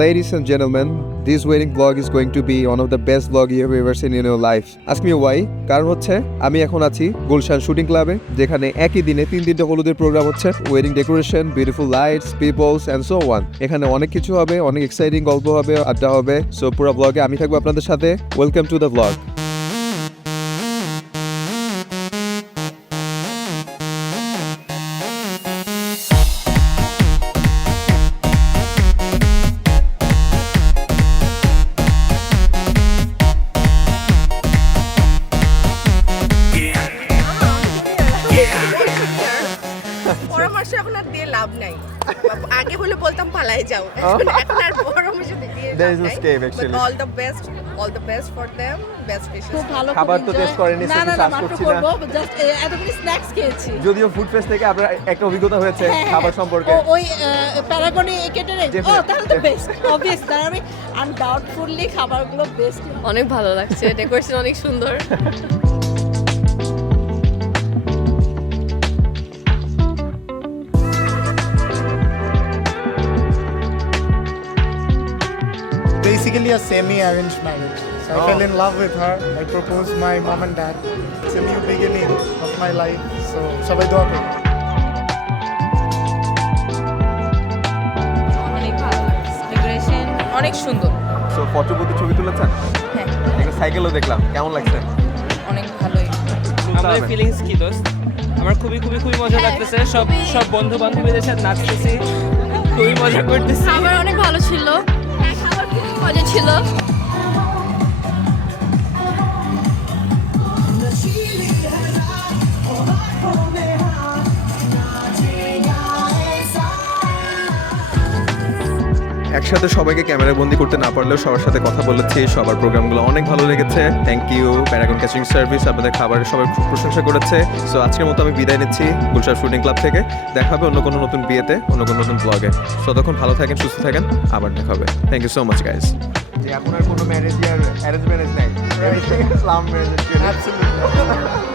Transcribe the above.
Ladies and gentlemen, this wedding vlog is going to be one of the best vlog you have ever seen in your life. Ask me why? কারণ হচ্ছে আমি এখন আছি Gulshan shooting ক্লাবে, যেখানে একই দিনে তিনটা হলুদের প্রোগ্রাম হচ্ছে, wedding decoration, beautiful lights, peoples and so on. এখানে অনেক কিছু হবে, অনেক এক্সাইটিং গল্প হবে, আড্ডা হবে। সো পুরো ব্লগে আমি থাকবো আপনাদের সাথে। Welcome to the blog. পরামর্শ এখন আর দিয়ে লাভ নাই। আগে হলে বলতাম পালাই যাও, এখন আর পরামর্শ দিয়ে There is no escape actually. all the best for them, best wishes. খুব ভালো খাবার তো টেস্ট করেনি, না সেটা না সার্চ মাত্র করছি করব না। জাস্ট এতগুলি স্ন্যাক্স খেয়েছি। যদিও ফুড ফেস্ট থেকে আপনার একটা অভিজ্ঞতা হয়েছে খাবার সম্পর্কে। ওই প্যারাগনি কেটারিং তাহলে তো বেস্ট অবভিয়াস। তার আমি আনডাউটফুলি খাবারগুলো বেস্ট। অনেক ভালো লাগছে, ডেকোরেশন অনেক সুন্দর। Basically a semi-arranged marriage. So I fell in love with her. I proposed my mom and dad. It's a new beginning of my life. So সবাই দোয়া করুন। অনেক ভালো লাগছে, ডেকোরেশন অনেক সুন্দর। সো ফটো প্রতি ছবি তুলেছেন? হ্যাঁ, একটা সাইকেলও দেখলাম, কেমন লাগছে? অনেক ভালোই। আমাদের ফিলিংস কি দোস্ত? আমার খুবই মজা লাগতেছে। সব বন্ধু বান্ধবীদের সাথে নাচতেছি, খুবই মজা করতেছি। খাবার অনেক ভালো ছিল, খাবার খুবই মজা ছিল। একসাথে সবাইকে ক্যামেরা বন্দি করতে না পারলেও সবার সাথে কথা বলেছি, সবার প্রোগ্রামগুলো অনেক ভালো লেগেছে। থ্যাংক ইউ প্যারাগন ক্যাচিং সার্ভিস, আপনাদের খাবারের সবাই খুব প্রশংসা করেছে। সো আজকের মতো আমি বিদায় নিচ্ছি গুলশান শুটিং ক্লাব থেকে। দেখা হবে অন্য কোনো নতুন বিয়েতে, অন্য কোনো নতুন ব্লগে। ততক্ষণ ভালো থাকেন, সুস্থ থাকেন, আবার দেখা হবে। Thank you so much guys. এখন আর কোনো ম্যারেজ আর অ্যারেঞ্জ ম্যারেজ নাই, everything is love marriage. Absolutely.